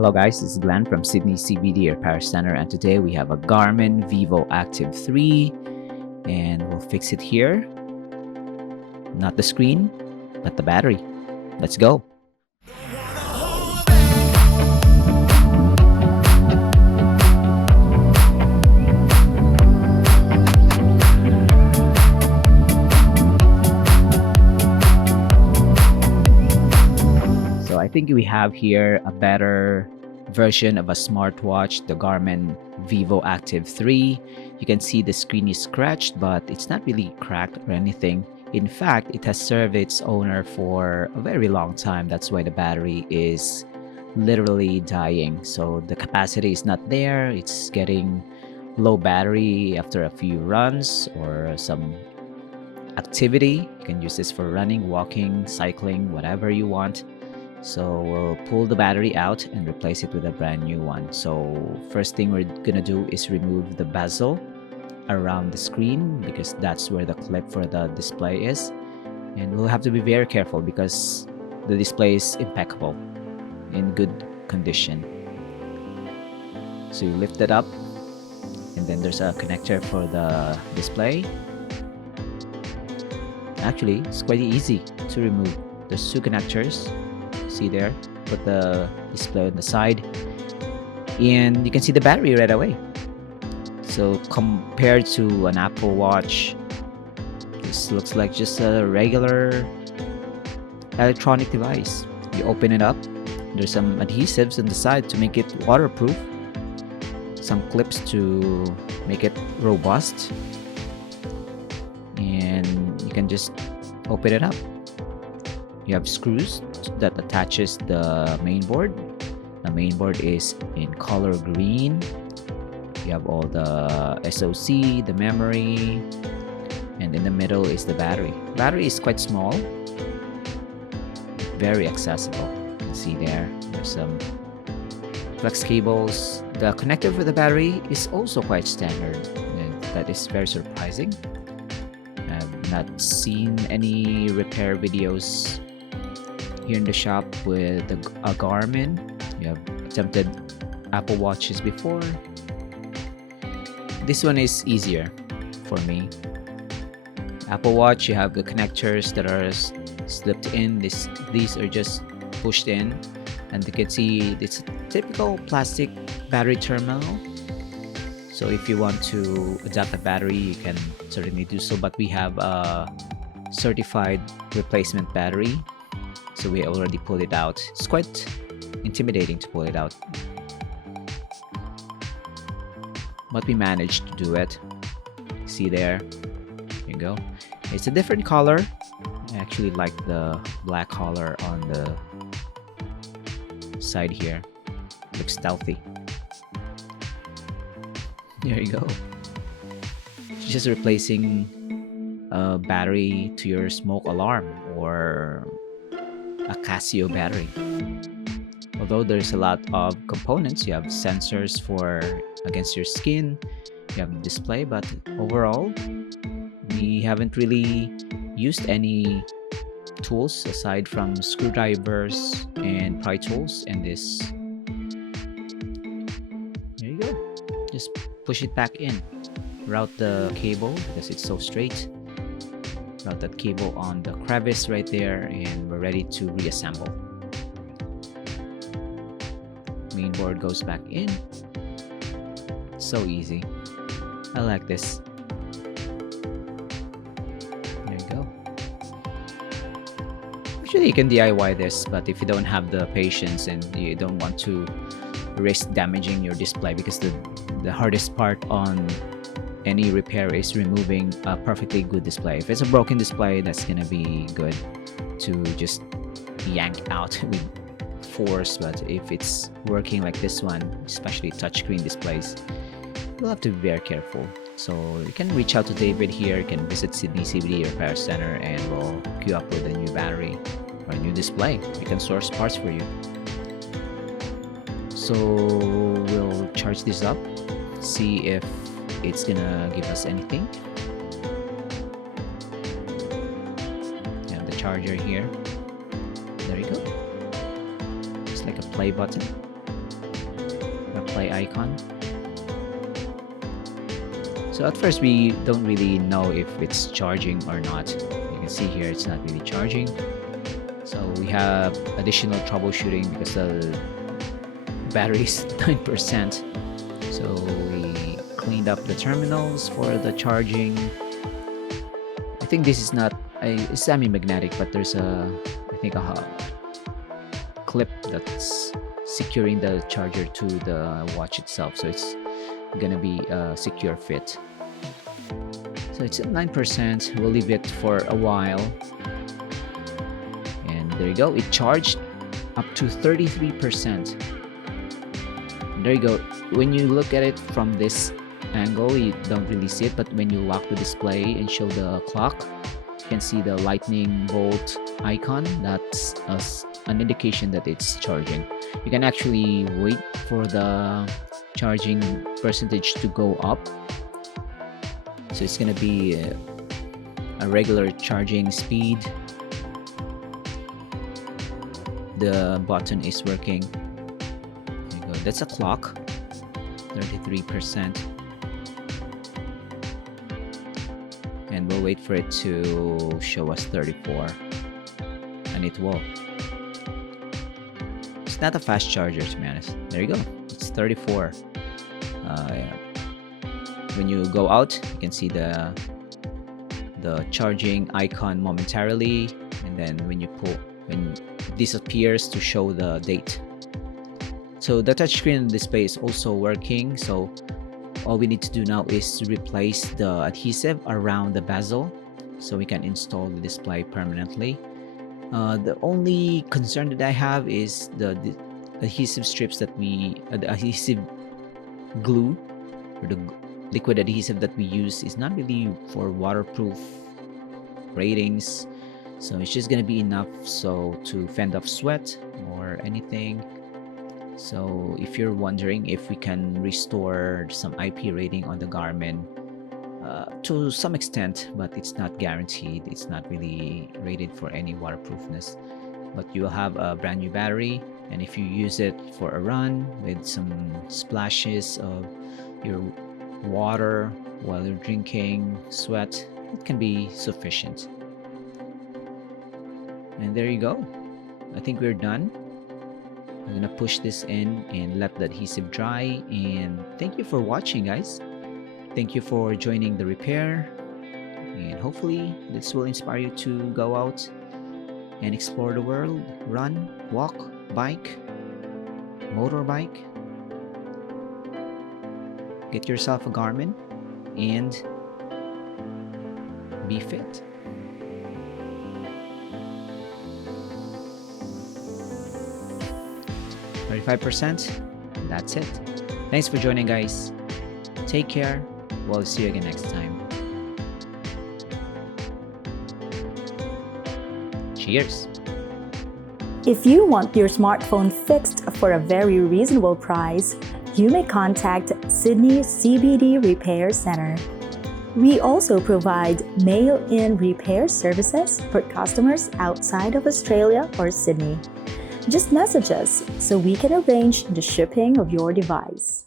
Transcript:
Hello guys, this is Glenn from Sydney CBD Repair Center, and today we have a Garmin Vivoactive 3 and we'll fix it here. Not the screen, but the battery. Let's go. So I think we have here a better version of a smartwatch, the Garmin Vivoactive 3. You can see the screen is scratched, but it's not really cracked or anything. In fact, it has served its owner for a very long time. That's why the battery is literally dying. So the capacity is not there. It's getting low battery after a few runs or some activity. You can use this for running, walking, cycling, whatever you want. So we'll pull the battery out and replace it with a brand new one. So first thing we're gonna do is remove the bezel around the screen, because that's where the clip for the display is. And we'll have to be very careful because the display is impeccable, in good condition. So you lift it up, and then there's a connector for the display. Actually, it's quite easy to remove. There's two connectors. See there, put the display on the side, and you can see the battery right away. So compared to an Apple Watch, this looks like just a regular electronic device. You open it up, there's some adhesives on the side to make it waterproof, some clips to make it robust, and you can just open it up. You have screws that attaches the main board. The main board is in color green. You have all the SoC, the memory, and in the middle is the battery. Battery is quite small, very accessible. You can see there's some flex cables. The connector for the battery is also quite standard, and that is very surprising. I've not seen any repair videos here in the shop with a Garmin. You have attempted Apple Watches before. This one is easier for me. Apple Watch, you have the connectors that are slipped in. These are just pushed in, and you can see it's a typical plastic battery terminal. So if you want to adapt a battery, you can certainly do so, but we have a certified replacement battery. So we already pulled it out. It's quite intimidating to pull it out, but we managed to do it. See there you go. It's a different color. I actually like the black color on the side here. Looks stealthy. There you go. Just replacing a battery to your smoke alarm or a Casio battery. Although there's a lot of components, you have sensors for against your skin, you have the display, but overall we haven't really used any tools aside from screwdrivers and pry tools and this. There you go. Just push it back in. Route the cable because it's so straight. Route that cable on the crevice right there, and we're ready to reassemble. Main board goes back in. So easy. I like this. There you go. Actually, you can DIY this, but if you don't have the patience and you don't want to risk damaging your display, because the hardest part on any repair is removing a perfectly good display. If it's a broken display, that's gonna be good to just yank out with force, but if it's working like this one, especially touchscreen displays, you'll have to be very careful. So you can reach out to David here. You can visit Sydney CBD Repair Center and we'll hook you up with a new battery or a new display. We can source parts for you. So we'll charge this up, see if it's gonna give us anything. You have the charger here. There you go. It's like a play button. play icon. So at first we don't really know if it's charging or not. You can see here it's not really charging. So we have additional troubleshooting because the battery is 9%. So we cleaned up the terminals for the charging. I think this is not a semi-magnetic, but there's I think a clip that's securing the charger to the watch itself. So it's gonna be a secure fit. So it's at 9%. We'll leave it for a while. And there you go. It charged up to 33%. There you go. When you look at it from this angle, you don't really see it, but when you lock the display and show the clock, you can see the lightning bolt icon. That's an indication that it's charging. You can actually wait for the charging percentage to go up. So it's gonna be a regular charging speed. The button is working. There you go. That's a clock. 33%. And we'll wait for it to show us 34. And it will. It's not a fast charger, to be honest. There you go. It's 34. Yeah. When you go out, you can see the charging icon momentarily, and then when it disappears to show the date. So the touchscreen display is also working. So all we need to do now is to replace the adhesive around the bezel so we can install the display permanently. The only concern that I have is the adhesive strips that the adhesive glue or the liquid adhesive that we use is not really for waterproof ratings. So it's just gonna be enough to fend off sweat or anything. So if you're wondering if we can restore some IP rating on the Garmin, to some extent, but it's not guaranteed. It's not really rated for any waterproofness. But you'll have a brand new battery, and if you use it for a run with some splashes of your water while you're drinking, sweat, it can be sufficient. And there you go. I think we're done. I'm gonna push this in and let the adhesive dry. And thank you for watching, guys. Thank you for joining the repair. And hopefully this will inspire you to go out and explore the world. Run, walk, bike, motorbike. Get yourself a Garmin and be fit. $35%. That's it. Thanks for joining, guys. Take care. We'll see you again next time. Cheers. If you want your smartphone fixed for a very reasonable price, you may contact Sydney CBD Repair Center. We also provide mail-in repair services for customers outside of Australia or Sydney. Just message us so we can arrange the shipping of your device.